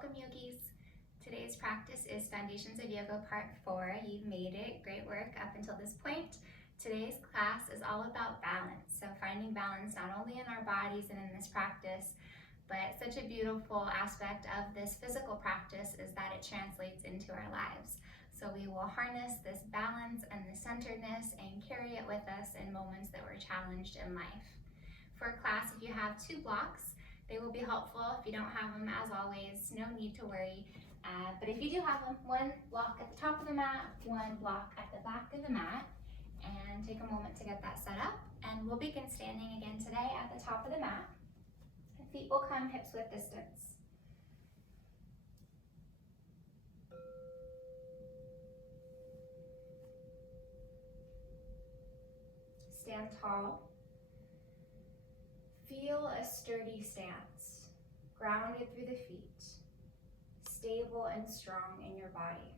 Welcome, yogis. Today's practice is Foundations of Yoga Part 4. You've made it. Great work up until this point. Today's class is all about balance. So finding balance not only in our bodies and in this practice, but such a beautiful aspect of this physical practice is that it translates into our lives. So we will harness this balance and this centeredness and carry it with us in moments that we're challenged in life. For class, if you have 2 blocks, they will be helpful. If you don't have them, as always, no need to worry. But if you do have them, 1 block at the top of the mat, 1 block at the back of the mat, and take a moment to get that set up. And we'll begin standing again today at the top of the mat. Feet will come hips width distance. Stand tall. Feel a sturdy stance, grounded through the feet, stable and strong in your body.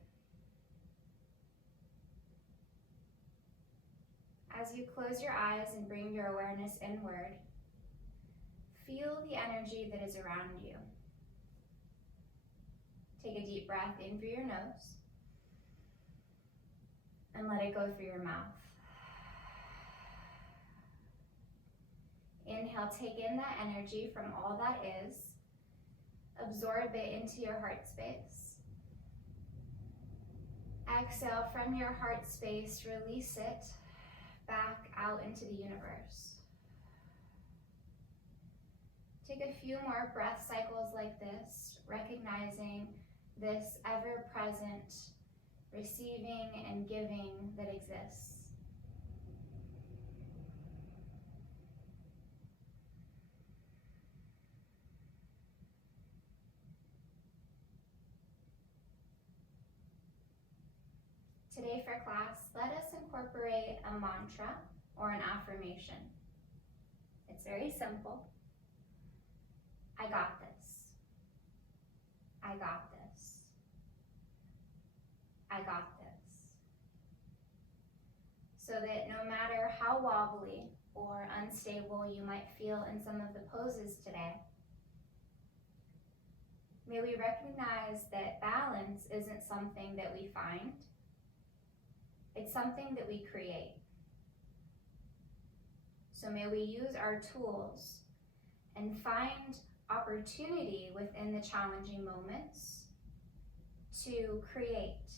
As you close your eyes and bring your awareness inward, feel the energy that is around you. Take a deep breath in through your nose and let it go through your mouth. Inhale, take in that energy from all that is. Absorb it into your heart space. Exhale from your heart space, release it back out into the universe. Take a few more breath cycles like this, recognizing this ever-present receiving and giving that exists. Today for class, let us incorporate a mantra or an affirmation. It's very simple. I got this. I got this. I got this. So that no matter how wobbly or unstable you might feel in some of the poses today, may we recognize that balance isn't something that we find. It's something that we create. So may we use our tools and find opportunity within the challenging moments to create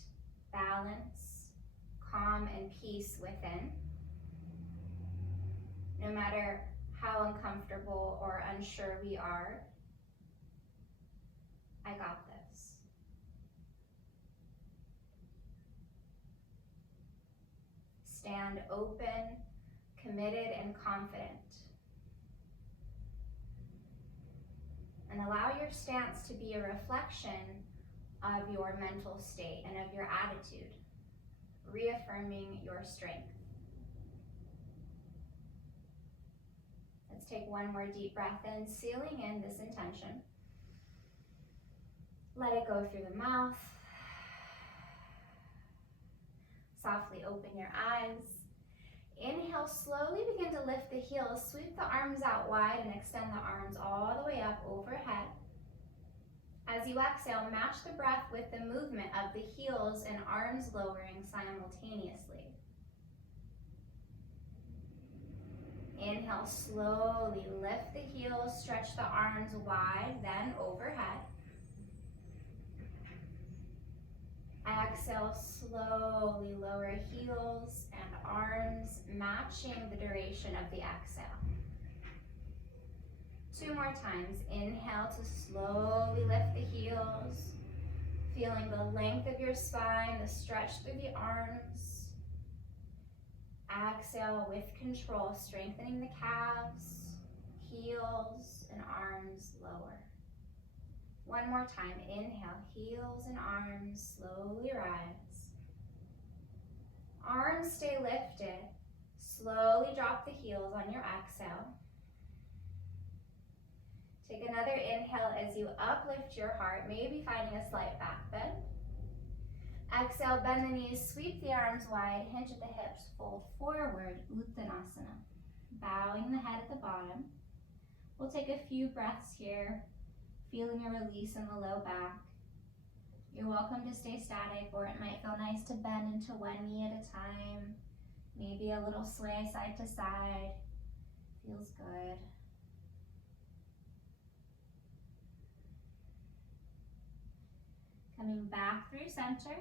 balance, calm, and peace within. No matter how uncomfortable or unsure we are, I got this. Stand open, committed, and confident. And allow your stance to be a reflection of your mental state and of your attitude, reaffirming your strength. Let's take 1 more deep breath in, sealing in this intention. Let it go through the mouth. Softly open your eyes. Inhale, slowly begin to lift the heels. Sweep the arms out wide and extend the arms all the way up overhead. As you exhale, match the breath with the movement of the heels and arms lowering simultaneously. Inhale, slowly lift the heels, stretch the arms wide, then overhead. Exhale, slowly lower heels and arms, matching the duration of the exhale. 2 more times. Inhale to slowly lift the heels, feeling the length of your spine, the stretch through the arms. Exhale with control, strengthening the calves, heels, and arms lower. 1 more time. Inhale, heels and arms slowly rise. Arms stay lifted. Slowly drop the heels on your exhale. Take another inhale as you uplift your heart, maybe finding a slight back bend. Exhale, bend the knees, sweep the arms wide, hinge at the hips, fold forward, Bowing the head at the bottom. We'll take a few breaths here. feeling a release in the low back. You're welcome to stay static, or it might feel nice to bend into one knee at a time. Maybe a little sway side to side. Feels good. Coming back through center,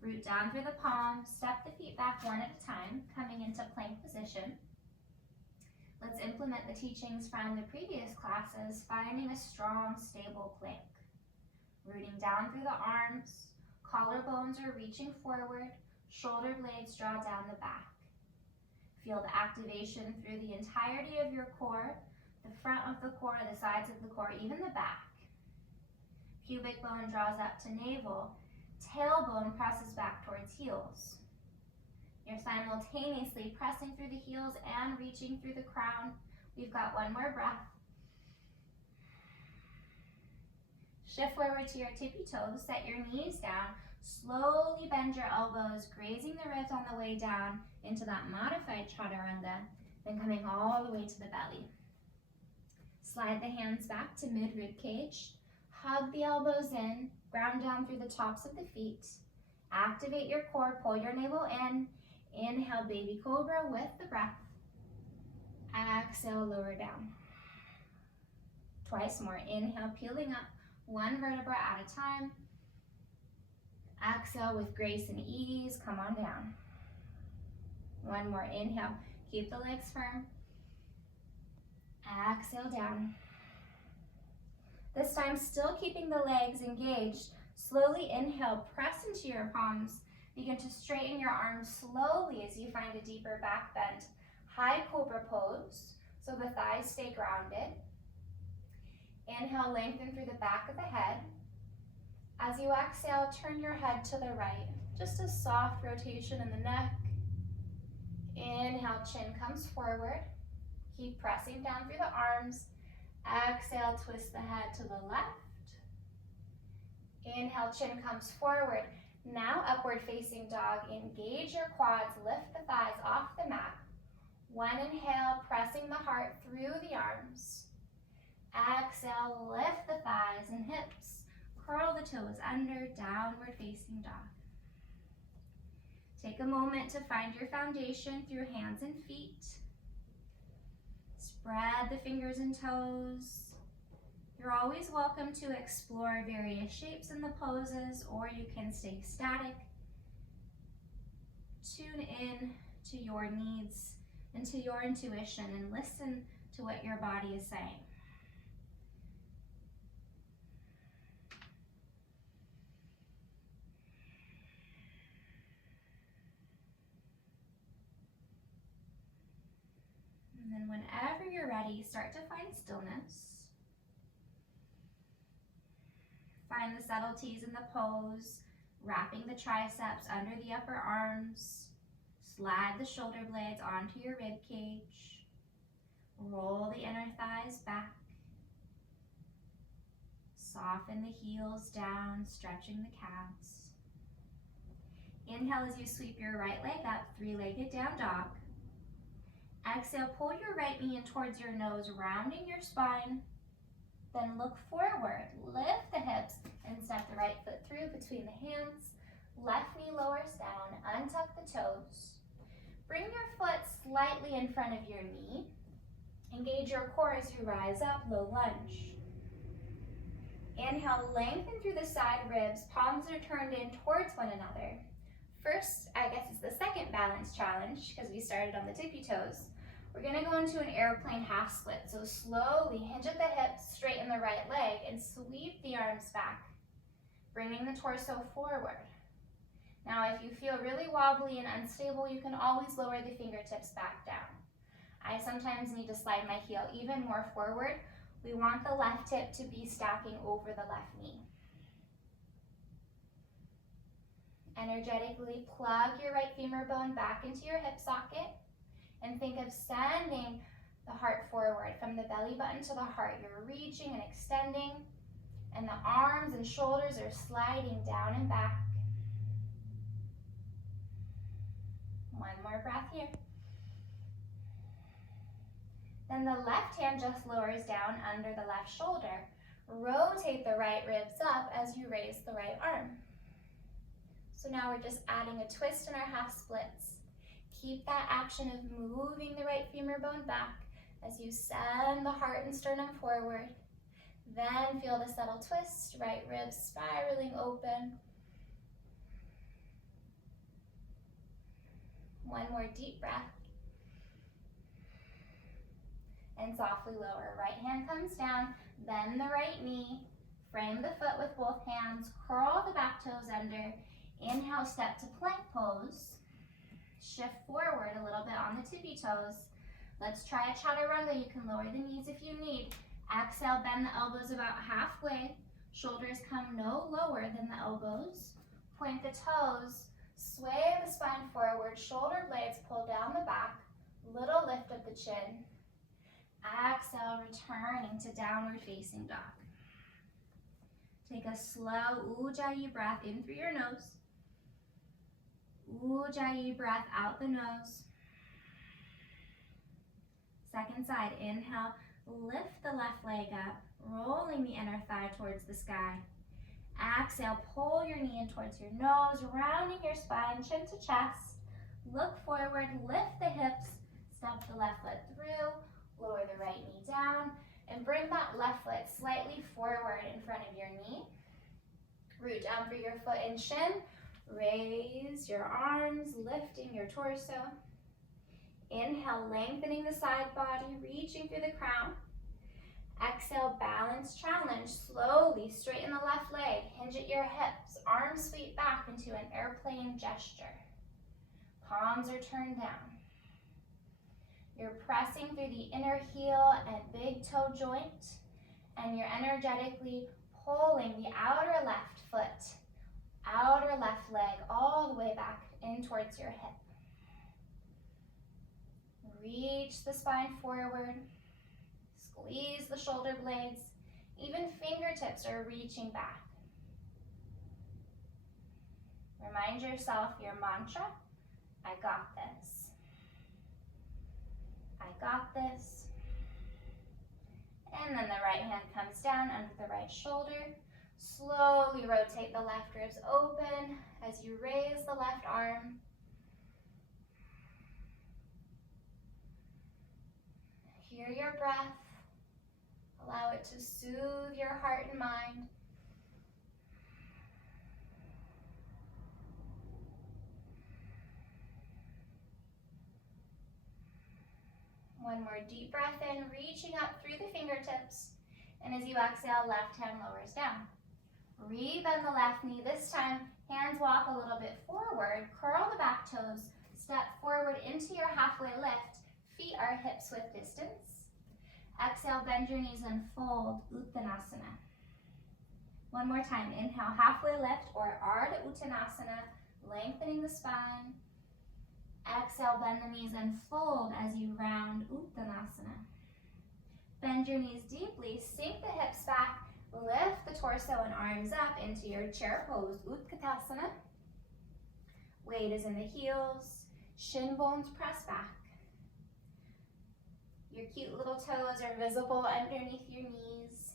root down through the palms, step the feet back one at a time, coming into plank position. Let's implement the teachings from the previous classes, finding a strong, stable plank. Rooting down through the arms, collarbones are reaching forward, shoulder blades draw down the back. Feel the activation through the entirety of your core, the front of the core, the sides of the core, even the back. Pubic bone draws up to navel, tailbone presses back towards heels. You're simultaneously pressing through the heels and reaching through the crown. We've got one more breath. Shift forward to your tippy toes, set your knees down, slowly bend your elbows, grazing the ribs on the way down into that modified chaturanga, then coming all the way to the belly. Slide the hands back to mid-rib cage, hug the elbows in, ground down through the tops of the feet. Activate your core, pull your navel in. Inhale, baby cobra with the breath. Exhale, lower down. Twice more. Inhale, peeling up, one vertebra at a time. Exhale with grace and ease, come on down. One more. Inhale, keep the legs firm. Exhale down. This time, still keeping the legs engaged. Slowly inhale, press into your palms. Begin to straighten your arms slowly as you find a deeper back bend. High cobra pose, so the thighs stay grounded. Inhale, lengthen through the back of the head. As you exhale, turn your head to the right. Just a soft rotation in the neck. Inhale, chin comes forward. Keep pressing down through the arms. Exhale, twist the head to the left. Inhale, chin comes forward. Now upward facing dog, engage your quads, lift the thighs off the mat. One inhale, pressing the heart through the arms. Exhale, lift the thighs and hips. Curl the toes under, downward facing dog. Take a moment to find your foundation through hands and feet. Spread the fingers and toes. You're always welcome to explore various shapes in the poses, or you can stay static. Tune in to your needs and to your intuition and listen to what your body is saying. And then whenever you're ready, start to find stillness. Find the subtleties in the pose, wrapping the triceps under the upper arms. Slide the shoulder blades onto your rib cage. Roll the inner thighs back. Soften the heels down, stretching the calves. Inhale as you sweep your right leg up, three-legged down dog. Exhale, pull your right knee in towards your nose, rounding your spine. Then look forward, lift the hips, and step the right foot through between the hands. Left knee lowers down, untuck the toes. Bring your foot slightly in front of your knee. Engage your core as you rise up, low lunge. Inhale, lengthen through the side ribs, palms are turned in towards one another. First, I guess it's the second balance challenge, because we started on the tippy toes. We're gonna go into an airplane half split. So slowly hinge at the hips, straighten the right leg, and sweep the arms back, bringing the torso forward. Now, if you feel really wobbly and unstable, you can always lower the fingertips back down. I sometimes need to slide my heel even more forward. We want the left hip to be stacking over the left knee. Energetically plug your right femur bone back into your hip socket. And think of sending the heart forward from the belly button to the heart. You're reaching and extending, and the arms and shoulders are sliding down and back. One more breath here. Then the left hand just lowers down under the left shoulder. Rotate the right ribs up as you raise the right arm. So now we're just adding a twist in our half splits. Keep that action of moving the right femur bone back as you send the heart and sternum forward. Then feel the subtle twist, right ribs spiraling open. One more deep breath. And softly lower. Right hand comes down, bend the right knee, frame the foot with both hands, curl the back toes under. Inhale, step to plank pose. Shift forward a little bit on the tippy toes. Let's try a chaturanga. You can lower the knees if you need. Exhale, bend the elbows about halfway. Shoulders come no lower than the elbows. Point the toes. Sway the spine forward. Shoulder blades pull down the back. Little lift of the chin. Exhale, returning to downward facing dog. Take a slow Ujjayi breath in through your nose. Ujjayi breath out the nose. Second side, inhale, lift the left leg up, rolling the inner thigh towards the sky. Exhale, pull your knee in towards your nose, rounding your spine, chin to chest. Look forward, lift the hips, step the left foot through, lower the right knee down, and bring that left foot slightly forward in front of your knee. Root down through your foot and shin. Raise your arms, lifting your torso. Inhale, lengthening the side body, reaching through the crown. Exhale, balance challenge. Slowly straighten the left leg, hinge at your hips, arms sweep back into an airplane gesture. Palms are turned down. You're pressing through the inner heel and big toe joint, and you're energetically pulling the outer left foot, outer left leg all the way back in towards your hip. Reach the spine forward, squeeze the shoulder blades, even fingertips are reaching back. Remind yourself your mantra, I got this. I got this. And then the right hand comes down under the right shoulder. Slowly rotate the left ribs open as you raise the left arm. Hear your breath. Allow it to soothe your heart and mind. One more deep breath in, reaching up through the fingertips. And as you exhale, left hand lowers down. Rebend the left knee. This time, hands walk a little bit forward. Curl the back toes. Step forward into your halfway lift. Feet are hips width distance. Exhale, bend your knees and fold, Uttanasana. One more time. Inhale, halfway lift or Ardha Uttanasana, lengthening the spine. Exhale, bend the knees and fold as you round Uttanasana. Bend your knees deeply, sink the hips back, lift the torso and arms up into your chair pose, Utkatasana. Weight is in the heels, shin bones press back. Your cute little toes are visible underneath your knees.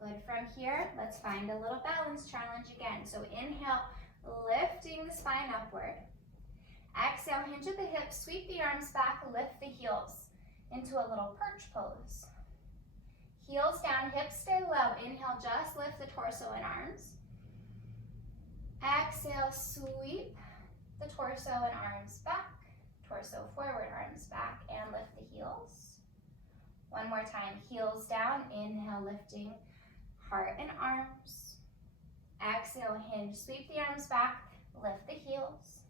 Good. From here, let's find a little balance challenge again. So inhale, lifting the spine upward. Exhale, hinge at the hips, sweep the arms back, lift the heels into a little perch pose. Heels down, hips stay low. Inhale, just lift the torso and arms. Exhale, sweep the torso and arms back. Torso forward, arms back, and lift the heels. One more time, heels down. Inhale, lifting heart and arms. Exhale, hinge, sweep the arms back, lift the heels.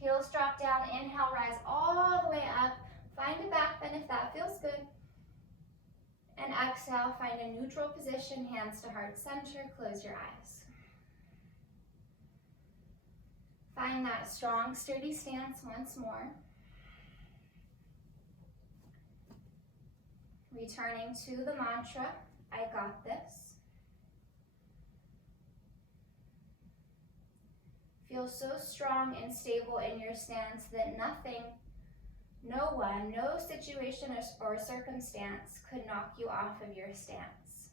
Heels drop down, inhale, rise all the way up. Find a back bend if that feels good. And exhale, find a neutral position, hands to heart center, close your eyes. Find that strong, sturdy stance once more. Returning to the mantra, I got this. Feel so strong and stable in your stance that No one, no situation or circumstance could knock you off of your stance.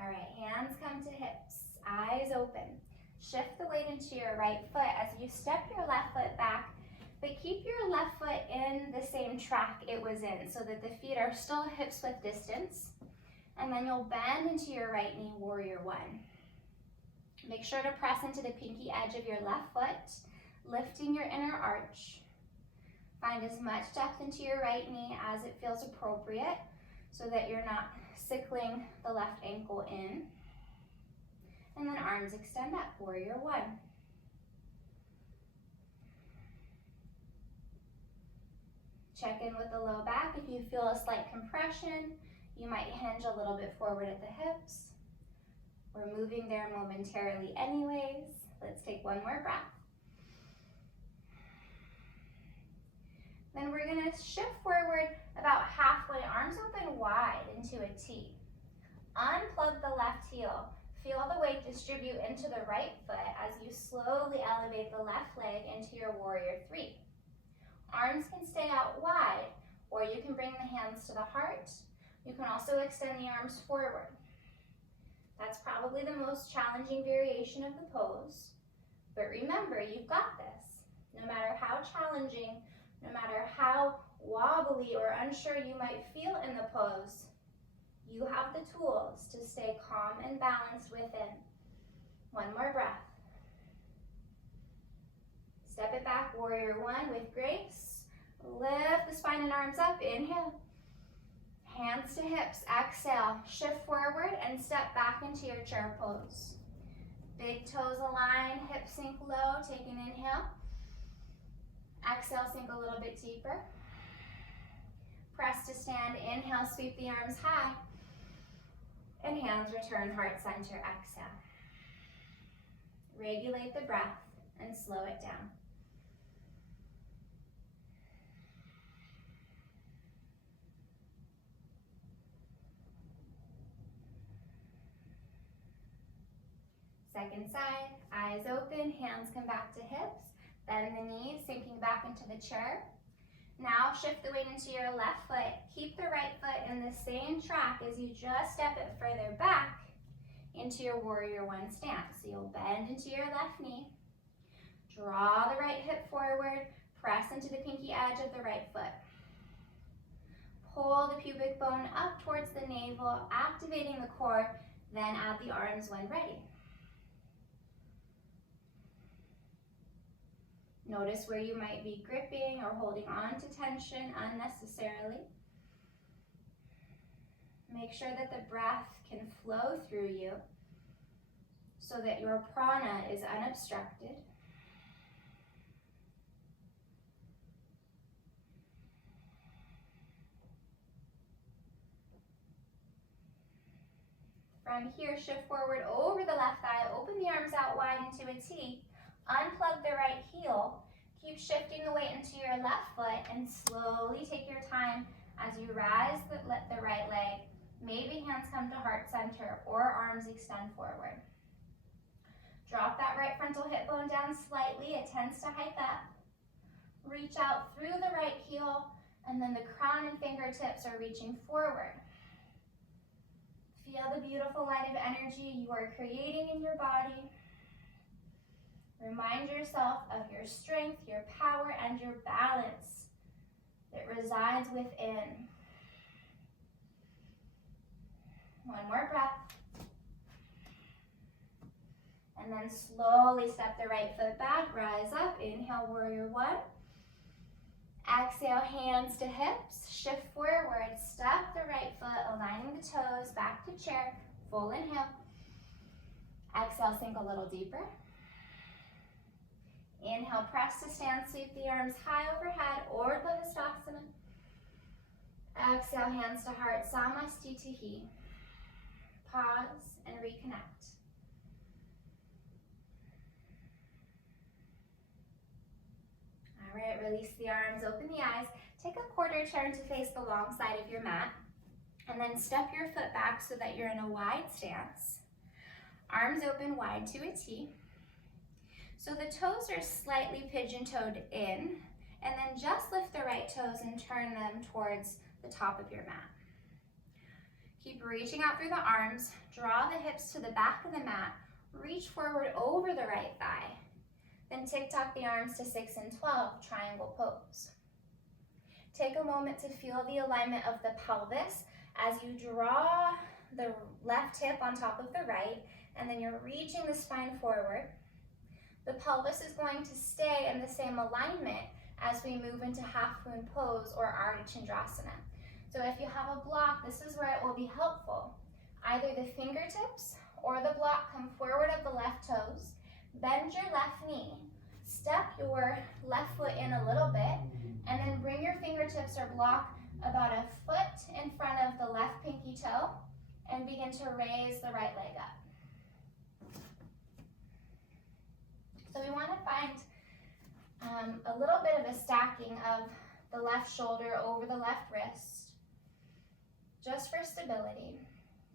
All right, hands come to hips, eyes open. Shift the weight into your right foot as you step your left foot back, but keep your left foot in the same track it was in so that the feet are still hips width distance. And then you'll bend into your right knee, warrior one. Make sure to press into the pinky edge of your left foot, lifting your inner arch. Find as much depth into your right knee as it feels appropriate so that you're not sickling the left ankle in. And then arms extend up, warrior one. Check in with the low back. If you feel a slight compression, you might hinge a little bit forward at the hips. We're moving there momentarily anyways. Let's take one more breath. Then we're gonna shift forward about halfway, arms open wide into a T. Unplug the left heel. Feel the weight distribute into the right foot as you slowly elevate the left leg into your warrior three. Arms can stay out wide, or you can bring the hands to the heart. You can also extend the arms forward. That's probably the most challenging variation of the pose. But remember, you've got this. No matter how challenging, no matter how wobbly or unsure you might feel in the pose, you have the tools to stay calm and balanced within. One more breath. Step it back, warrior one with grace. Lift the spine and arms up, inhale. Hands to hips, exhale. Shift forward and step back into your chair pose. Big toes align, hips sink low, take an inhale. Exhale, sink a little bit deeper. Press to stand, inhale, sweep the arms high. And hands return, heart center, exhale. Regulate the breath and slow it down. Second side, eyes open, hands come back to hips. Bend the knees, sinking back into the chair. Now shift the weight into your left foot. Keep the right foot in the same track as you just step it further back into your warrior one stance. So you'll bend into your left knee. Draw the right hip forward. Press into the pinky edge of the right foot. Pull the pubic bone up towards the navel, activating the core. Then add the arms when ready. Notice where you might be gripping or holding on to tension unnecessarily. Make sure that the breath can flow through you so that your prana is unobstructed. From here, shift forward over the left thigh, open the arms out wide into a T. Unplug the right heel, keep shifting the weight into your left foot, and slowly take your time as you rise the right leg. Maybe hands come to heart center or arms extend forward. Drop that right frontal hip bone down slightly, it tends to hike up. Reach out through the right heel, and then the crown and fingertips are reaching forward. Feel the beautiful light of energy you are creating in your body. Remind yourself of your strength, your power, and your balance that resides within. One more breath. And then slowly step the right foot back, rise up, inhale, warrior one. Exhale, hands to hips, shift forward, step the right foot, aligning the toes, back to chair, full inhale. Exhale, sink a little deeper. Inhale, press to stand, sweep the arms high overhead, Urdhva Hastasana. Exhale, hands to heart, Samastitihi. Pause and reconnect. All right, release the arms, open the eyes. Take a quarter turn to face the long side of your mat, and then step your foot back so that you're in a wide stance. Arms open wide to a T. So the toes are slightly pigeon-toed in, and then just lift the right toes and turn them towards the top of your mat. Keep reaching out through the arms, draw the hips to the back of the mat, reach forward over the right thigh, then tick-tock the arms to 6 and 12, triangle pose. Take a moment to feel the alignment of the pelvis as you draw the left hip on top of the right, and then you're reaching the spine forward. The pelvis is going to stay in the same alignment as we move into half moon pose or Ardha Chandrasana. So if you have a block, this is where it will be helpful. Either the fingertips or the block come forward of the left toes, bend your left knee, step your left foot in a little bit, and then bring your fingertips or block about a foot in front of the left pinky toe and begin to raise the right leg up. So we want to find a little bit of a stacking of the left shoulder over the left wrist, just for stability.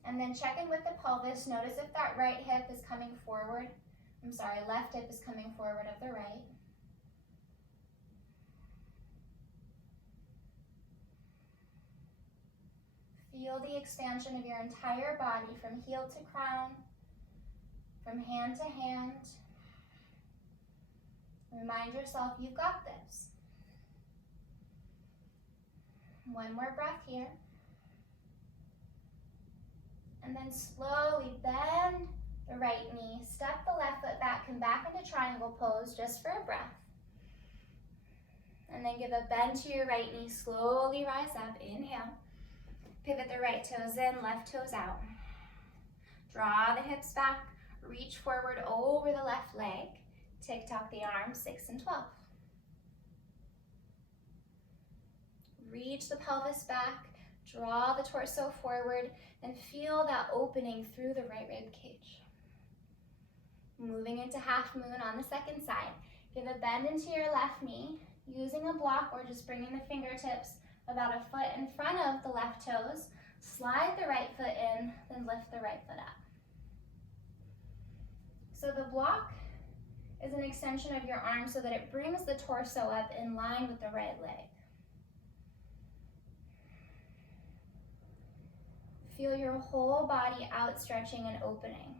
And then check in with the pelvis. Notice if that right hip is coming forward. Left hip is coming forward of the right. Feel the expansion of your entire body from heel to crown, from hand to hand. Remind yourself you've got this. One more breath here. And then slowly bend the right knee, step the left foot back, come back into triangle pose just for a breath. And then give a bend to your right knee, slowly rise up, inhale. Pivot the right toes in, left toes out. Draw the hips back, reach forward over the left leg. Tick-tock the arms, 6 and 12. Reach the pelvis back, draw the torso forward, and feel that opening through the right rib cage. Moving into half moon on the second side. Give a bend into your left knee, using a block or just bringing the fingertips about a foot in front of the left toes. Slide the right foot in, then lift the right foot up. So the block is an extension of your arm so that it brings the torso up in line with the right leg. Feel your whole body outstretching and opening.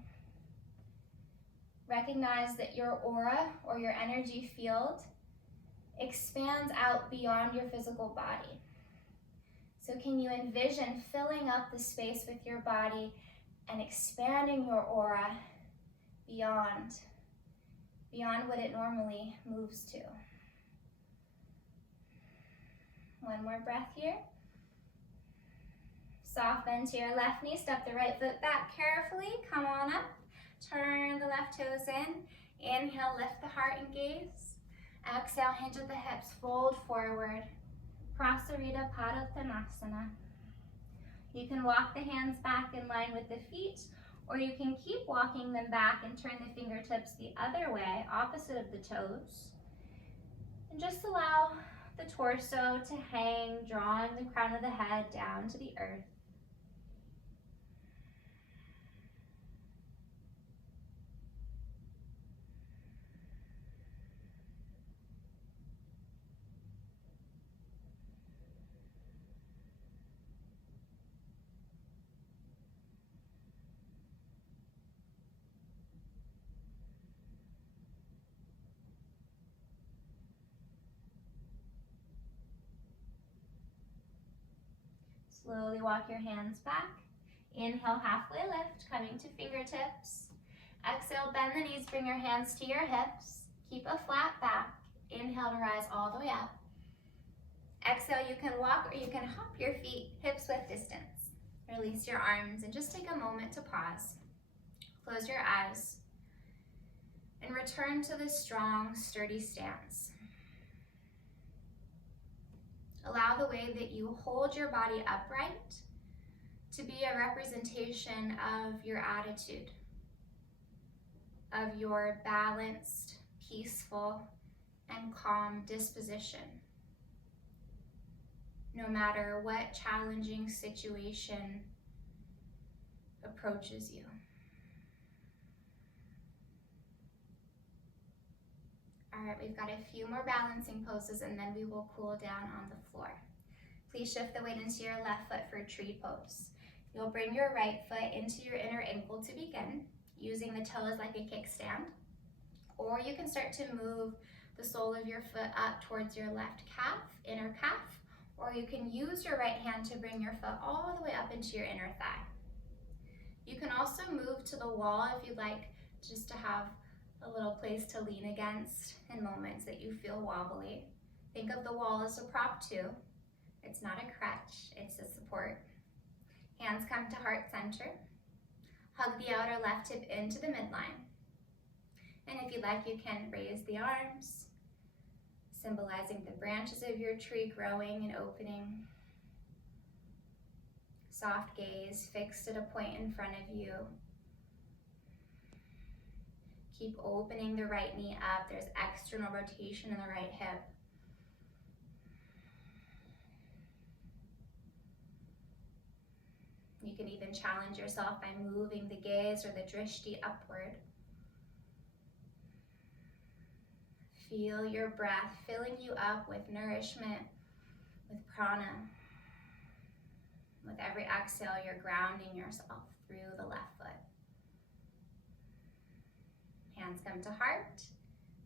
Recognize that your aura or your energy field expands out beyond your physical body. So can you envision filling up the space with your body and expanding your aura beyond what it normally moves to? One more breath here. Soft bend to your left knee, step the right foot back carefully, come on up. Turn the left toes in. Inhale, lift the heart and gaze. Exhale, hinge at the hips, fold forward. Prasarita Padottanasana. You can walk the hands back in line with the feet, or you can keep walking them back and turn the fingertips the other way, opposite of the toes. And just allow the torso to hang, drawing the crown of the head down to the earth. Slowly walk your hands back. Inhale, halfway lift, coming to fingertips. Exhale, bend the knees, bring your hands to your hips. Keep a flat back. Inhale to rise all the way up. Exhale, you can walk or you can hop your feet hips width distance. Release your arms and just take a moment to pause. Close your eyes and return to this strong, sturdy stance. Allow the way that you hold your body upright to be a representation of your attitude, of your balanced, peaceful, and calm disposition, no matter what challenging situation approaches you. All right, we've got a few more balancing poses and then we will cool down on the floor. Please shift the weight into your left foot for tree pose. You'll bring your right foot into your inner ankle to begin, using the toes like a kickstand. Or you can start to move the sole of your foot up towards your left calf, inner calf, or you can use your right hand to bring your foot all the way up into your inner thigh. You can also move to the wall if you'd like, just to have a little place to lean against in moments that you feel wobbly. Think of the wall as a prop too. It's not a crutch, it's a support. Hands come to heart center. Hug the outer left hip into the midline. And if you'd like, you can raise the arms, symbolizing the branches of your tree growing and opening. Soft gaze fixed at a point in front of you. Keep opening the right knee up. There's external rotation in the right hip. You can even challenge yourself by moving the gaze or the drishti upward. Feel your breath filling you up with nourishment, with prana. With every exhale, you're grounding yourself through the left foot. Hands come to heart.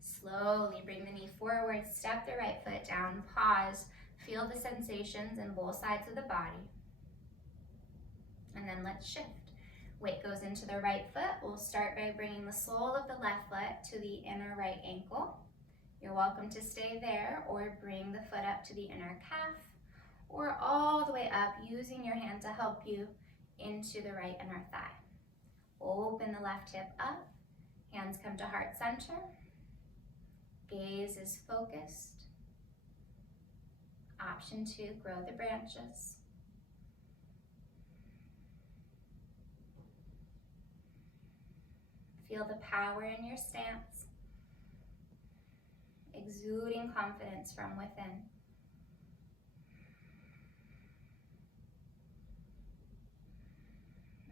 Slowly bring the knee forward, step the right foot down, pause. Feel the sensations in both sides of the body. And then let's shift. Weight goes into the right foot. We'll start by bringing the sole of the left foot to the inner right ankle. You're welcome to stay there or bring the foot up to the inner calf or all the way up using your hand to help you into the right inner thigh. Open the left hip up. Hands come to heart center. Gaze is focused. Option 2, grow the branches. Feel the power in your stance, exuding confidence from within.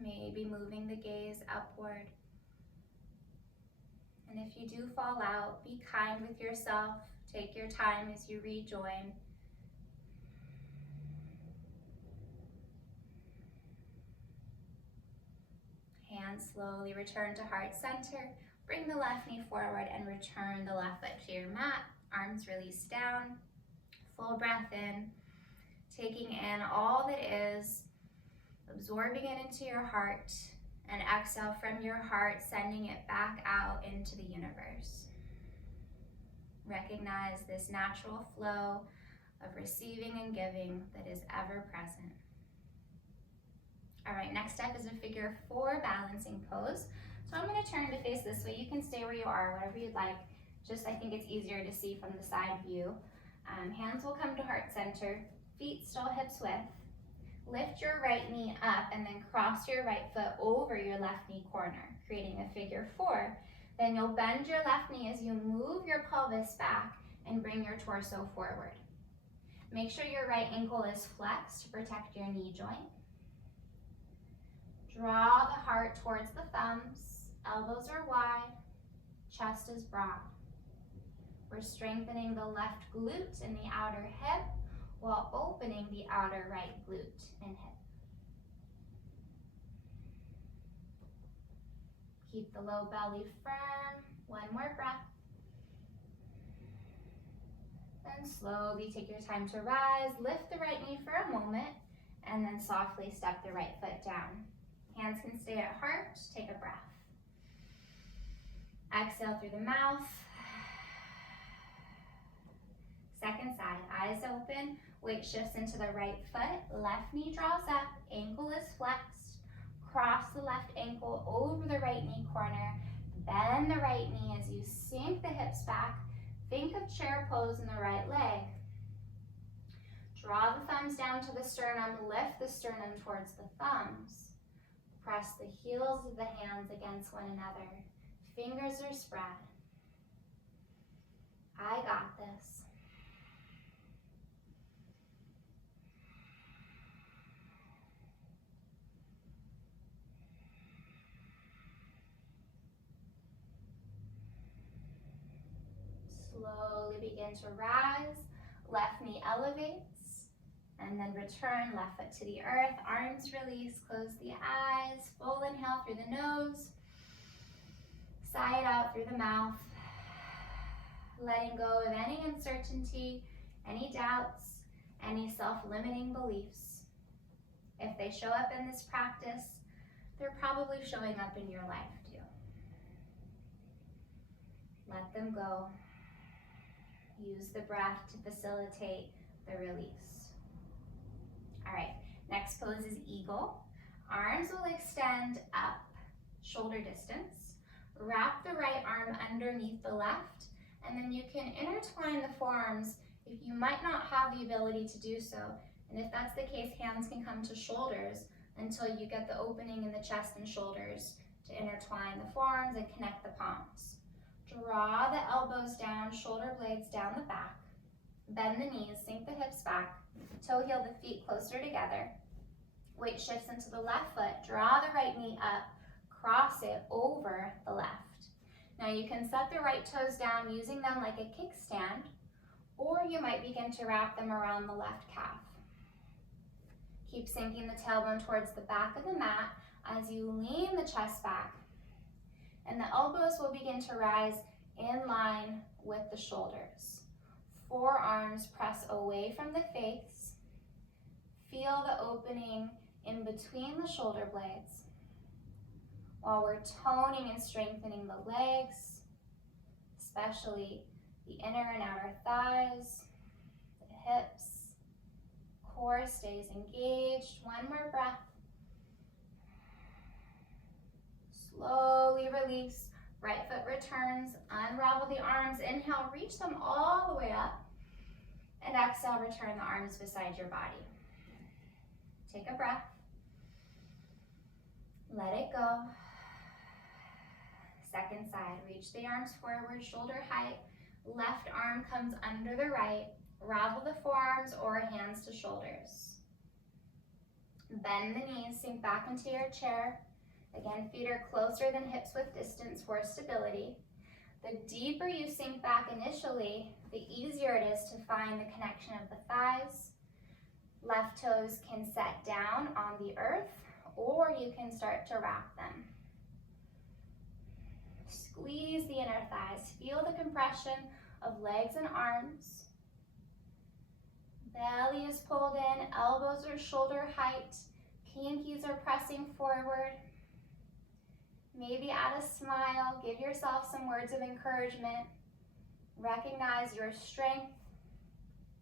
Maybe moving the gaze upward. And if you do fall out, be kind with yourself. Take your time as you rejoin. Hands slowly return to heart center. Bring the left knee forward and return the left foot to your mat. Arms release down. Full breath in. Taking in all that is. Absorbing it into your heart. And exhale from your heart, sending it back out into the universe. Recognize this natural flow of receiving and giving that is ever present. All right, next step is a figure 4 balancing pose. So I'm going to turn to face this way. You can stay where you are, whatever you'd like. Just I think it's easier to see from the side view. Hands will come to heart center, feet still hips width. Lift your right knee up and then cross your right foot over your left knee corner, creating a figure 4. Then you'll bend your left knee as you move your pelvis back and bring your torso forward. Make sure your right ankle is flexed to protect your knee joint. Draw the heart towards the thumbs, elbows are wide, chest is broad. We're strengthening the left glute and the outer hip while opening the outer right glute and hip. Keep the low belly firm. One more breath. Then slowly take your time to rise. Lift the right knee for a moment and then softly step the right foot down. Hands can stay at heart. Take a breath. Exhale through the mouth. Second side, eyes open. Weight shifts into the right foot. Left knee draws up. Ankle is flexed. Cross the left ankle over the right knee corner. Bend the right knee as you sink the hips back. Think of chair pose in the right leg. Draw the thumbs down to the sternum. Lift the sternum towards the thumbs. Press the heels of the hands against one another. Fingers are spread. I got this. Slowly begin to rise. Left knee elevates. And then return left foot to the earth. Arms release. Close the eyes. Full inhale through the nose. Sigh it out through the mouth. Letting go of any uncertainty, any doubts, any self-limiting beliefs. If they show up in this practice, they're probably showing up in your life too. Let them go. Use the breath to facilitate the release. All right, next pose is eagle. Arms will extend up, shoulder distance. Wrap the right arm underneath the left, and then you can intertwine the forearms if you might not have the ability to do so. And if that's the case, hands can come to shoulders until you get the opening in the chest and shoulders to intertwine the forearms and connect the palms. Draw the elbows down, shoulder blades down the back. Bend the knees, sink the hips back. Toe heel the feet closer together. Weight shifts into the left foot. Draw the right knee up. Cross it over the left. Now you can set the right toes down using them like a kickstand, or you might begin to wrap them around the left calf. Keep sinking the tailbone towards the back of the mat as you lean the chest back, and the elbows will begin to rise in line with the shoulders. Forearms press away from the face. Feel the opening in between the shoulder blades while we're toning and strengthening the legs, especially the inner and outer thighs, the hips. Core stays engaged. One more breath. Slowly release. Right foot returns. Unravel the arms. Inhale, reach them all the way up. And exhale, return the arms beside your body. Take a breath. Let it go. Second side, reach the arms forward, shoulder height. Left arm comes under the right. Ravel the forearms or hands to shoulders. Bend the knees, sink back into your chair. Again, feet are closer than hips with distance for stability. The deeper you sink back initially, the easier it is to find the connection of the thighs. Left toes can set down on the earth, or you can start to wrap them. Squeeze the inner thighs. Feel the compression of legs and arms. Belly is pulled in, elbows are shoulder height, pinkies are pressing forward. Maybe add a smile, give yourself some words of encouragement. Recognize your strength,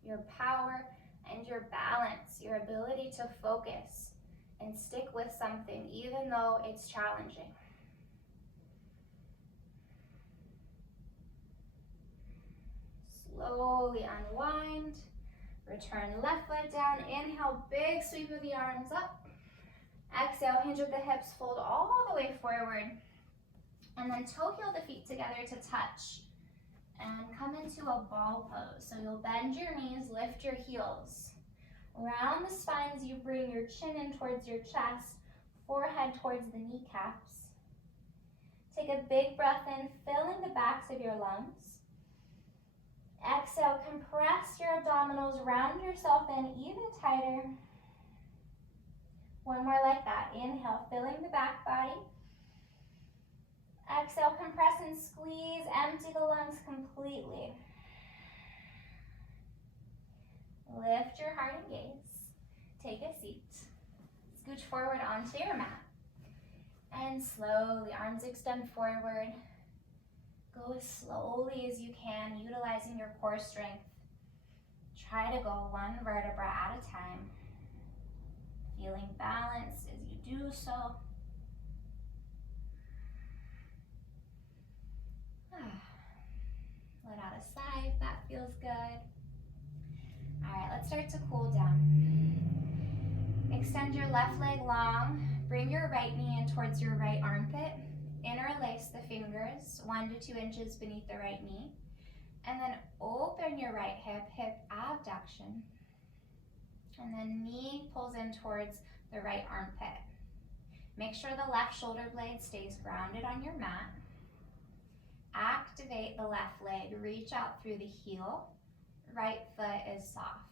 your power, and your balance, your ability to focus and stick with something even though it's challenging. Slowly unwind. Return left foot down. Inhale, big sweep of the arms up. Exhale, hinge at the hips, fold all the way forward. And then toe heel the feet together to touch. And come into a ball pose. So you'll bend your knees, lift your heels. Round the spine as you bring your chin in towards your chest, forehead towards the kneecaps. Take a big breath in, filling the backs of your lungs. Exhale, compress your abdominals, round yourself in even tighter. One more like that. Inhale, filling the back body. Exhale, compress and squeeze, empty the lungs completely. Lift your heart and gaze. Take a seat. Scooch forward onto your mat. And slowly, arms extend forward. Go as slowly as you can, utilizing your core strength. Try to go one vertebra at a time. Feeling balance as you do so. Let out a sigh if that feels good. All right, let's start to cool down. Extend your left leg long. Bring your right knee in towards your right armpit. Interlace the fingers 1 to 2 inches beneath the right knee. And then open your right hip, hip abduction. And then knee pulls in towards the right armpit. Make sure the left shoulder blade stays grounded on your mat. Activate the left leg, reach out through the heel. Right foot is soft.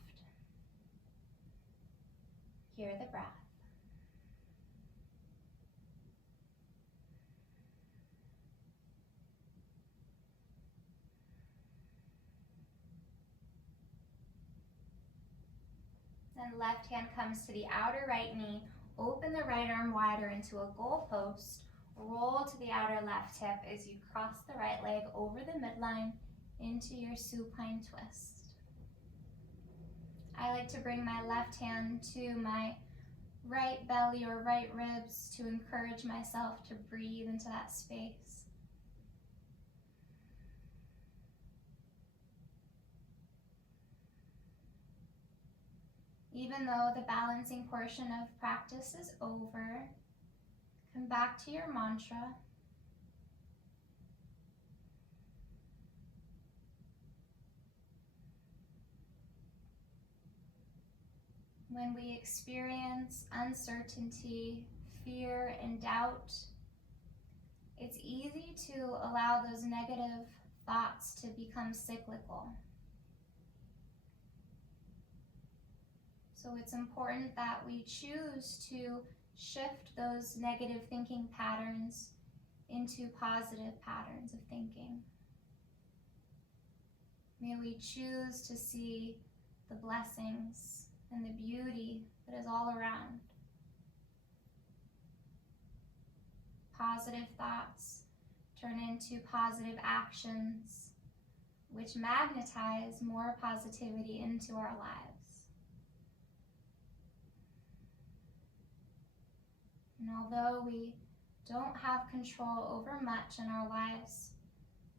Hear the breath. Then left hand comes to the outer right knee. Open the right arm wider into a goalpost. Roll to the outer left hip as you cross the right leg over the midline into your supine twist. I like to bring my left hand to my right belly or right ribs to encourage myself to breathe into that space. Even though the balancing portion of practice is over, come back to your mantra. When we experience uncertainty, fear, and doubt, it's easy to allow those negative thoughts to become cyclical. So it's important that we choose to shift those negative thinking patterns into positive patterns of thinking. May we choose to see the blessings and the beauty that is all around. Positive thoughts turn into positive actions, which magnetize more positivity into our lives. And although we don't have control over much in our lives,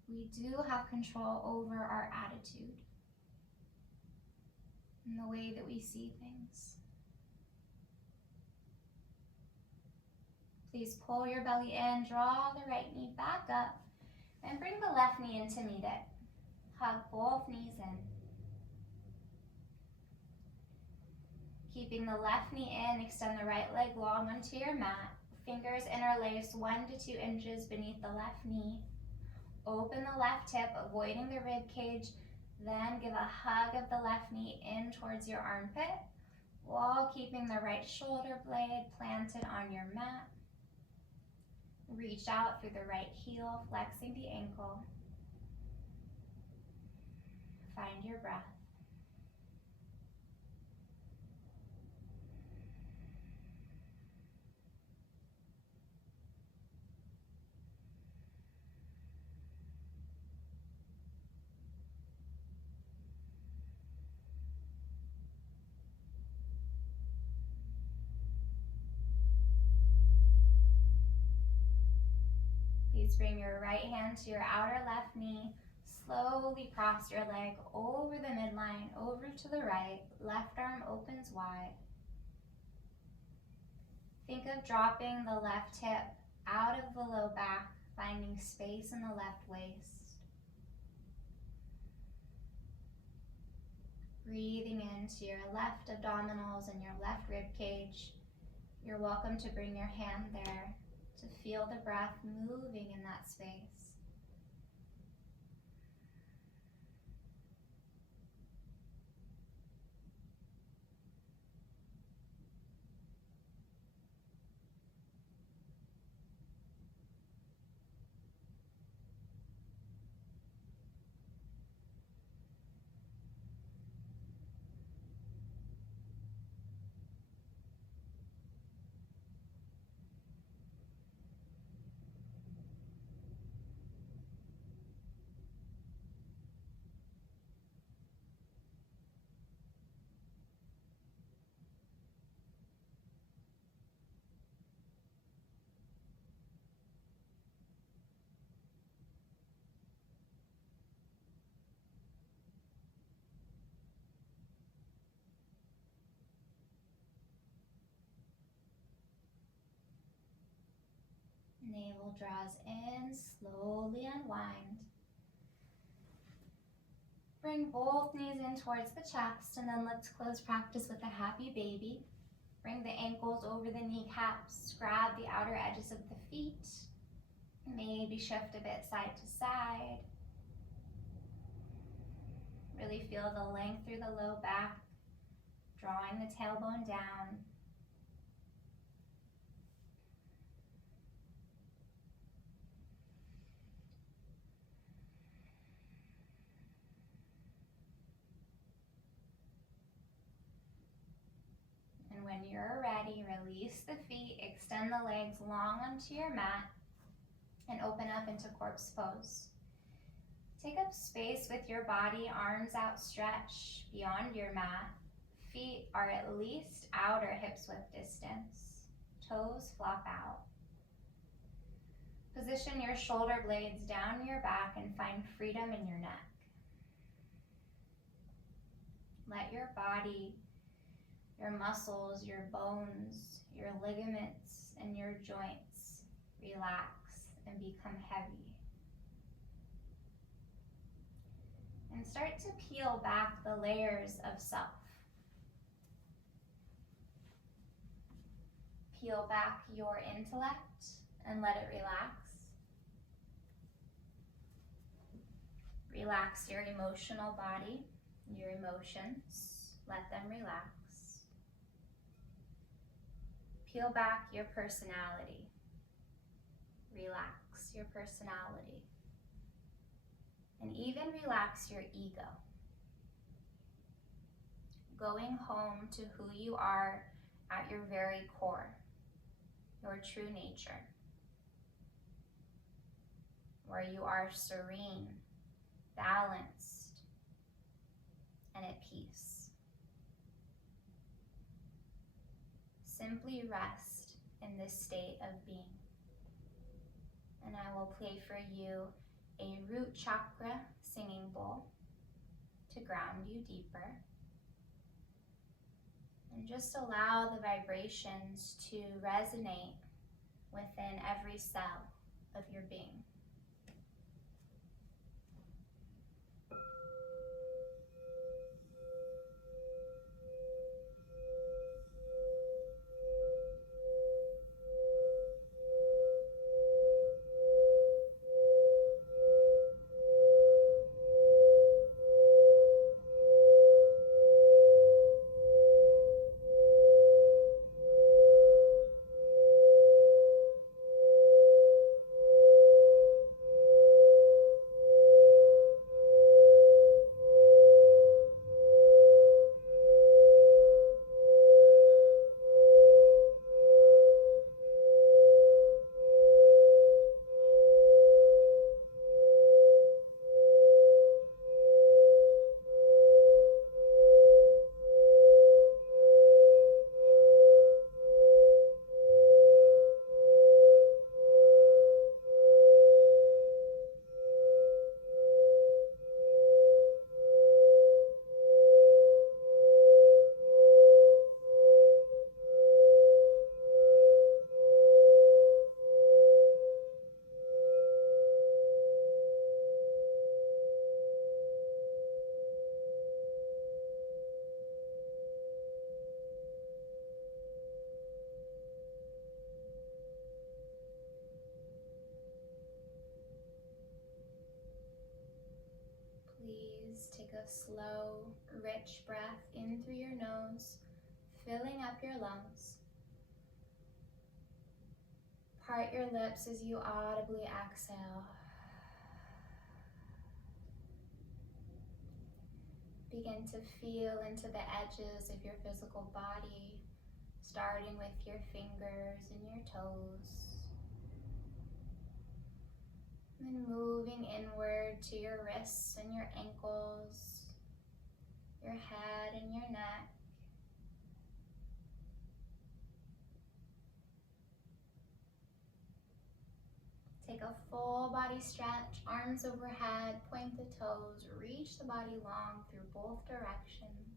we do have control over our attitude and the way that we see things. Please pull your belly in, draw the right knee back up, and bring the left knee in to meet it. Hug both knees in. Keeping the left knee in, extend the right leg long onto your mat. Fingers interlace 1 to 2 inches beneath the left knee. Open the left hip, avoiding the rib cage. Then give a hug of the left knee in towards your armpit, while keeping the right shoulder blade planted on your mat. Reach out through the right heel, flexing the ankle. Find your breath. Please bring your right hand to your outer left knee. Slowly cross your leg over the midline, over to the right. Left arm opens wide. Think of dropping the left hip out of the low back, finding space in the left waist. Breathing into your left abdominals and your left rib cage. You're welcome to bring your hand there to feel the breath moving in that space. Navel draws in, slowly unwind. Bring both knees in towards the chest, and then let's close practice with a happy baby. Bring the ankles over the kneecaps, grab the outer edges of the feet, Maybe shift a bit side to side. Really feel the length through the low back, drawing the tailbone down. And when you're ready, release the feet, extend the legs long onto your mat, and open up into corpse pose. Take up space with your body, arms outstretched beyond your mat. Feet are at least outer hips width distance. Toes flop out. Position your shoulder blades down your back and find freedom in your neck. Let your body, your muscles, your bones, your ligaments, and your joints relax and become heavy. And start to peel back the layers of self. Peel back your intellect and let it relax. Relax your emotional body, your emotions, let them relax. Peel back your personality. Relax your personality. And even relax your ego. Going home to who you are at your very core, your true nature, where you are serene, balanced, and at peace. Simply rest in this state of being. And I will play for you a root chakra singing bowl to ground you deeper. And just allow the vibrations to resonate within every cell of your being. Please take a slow, rich breath in through your nose, filling up your lungs. Part your lips as you audibly exhale. Begin to feel into the edges of your physical body, starting with your fingers and your toes. And then moving inward to your wrists and your ankles, your head and your neck. Take a full body stretch, arms overhead, point the toes, reach the body long through both directions.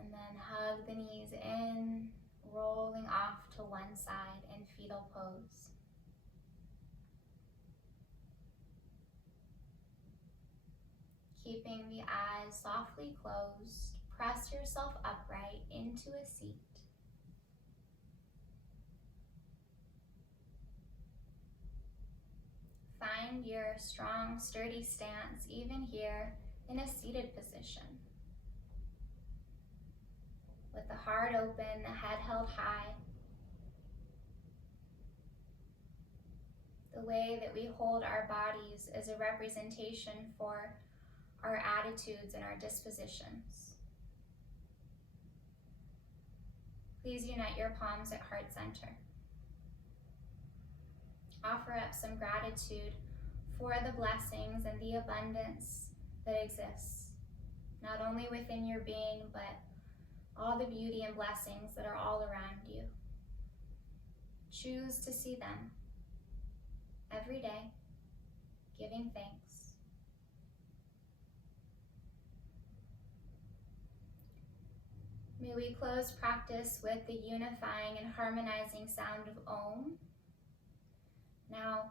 And then hug the knees in, rolling off to one side in fetal pose. Keeping the eyes softly closed, press yourself upright into a seat. find your strong, sturdy stance, even here in a seated position. With the heart open, the head held high. The way that we hold our bodies is a representation for our attitudes and our dispositions. Please unite your palms at heart center. Offer up some gratitude for the blessings and the abundance that exists, not only within your being, but all the beauty and blessings that are all around you. Choose to see them every day, giving thanks. May we close practice with the unifying and harmonizing sound of Om. Now,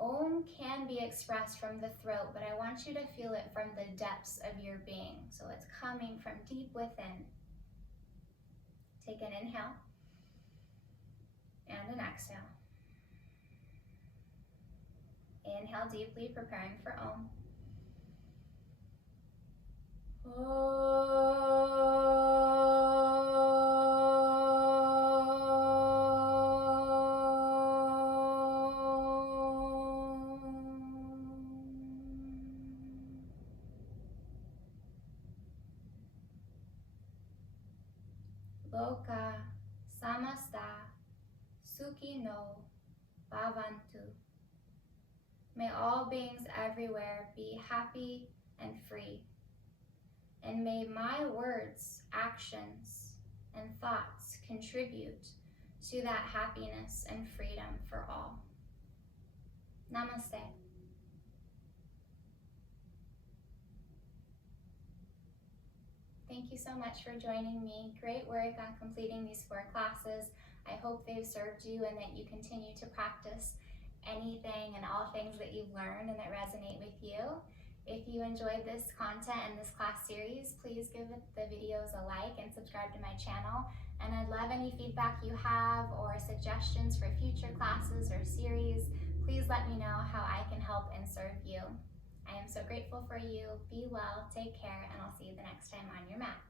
Om can be expressed from the throat, but I want you to feel it from the depths of your being. So it's coming from deep within. Take an inhale and an exhale. Inhale deeply, preparing for Om. Loka samasta sukhino bhavantu. May all beings everywhere be happy and free. And may my words, actions, and thoughts contribute to that happiness and freedom for all. Namaste. Thank you so much for joining me. Great work on completing these 4 classes. I hope they've served you and that you continue to practice anything and all things that you've learned and that resonate with you. If you enjoyed this content and this class series, please give the videos a like and subscribe to my channel. And I'd love any feedback you have or suggestions for future classes or series. Please let me know how I can help and serve you. I am so grateful for you. Be well, take care, and I'll see you the next time on your mat.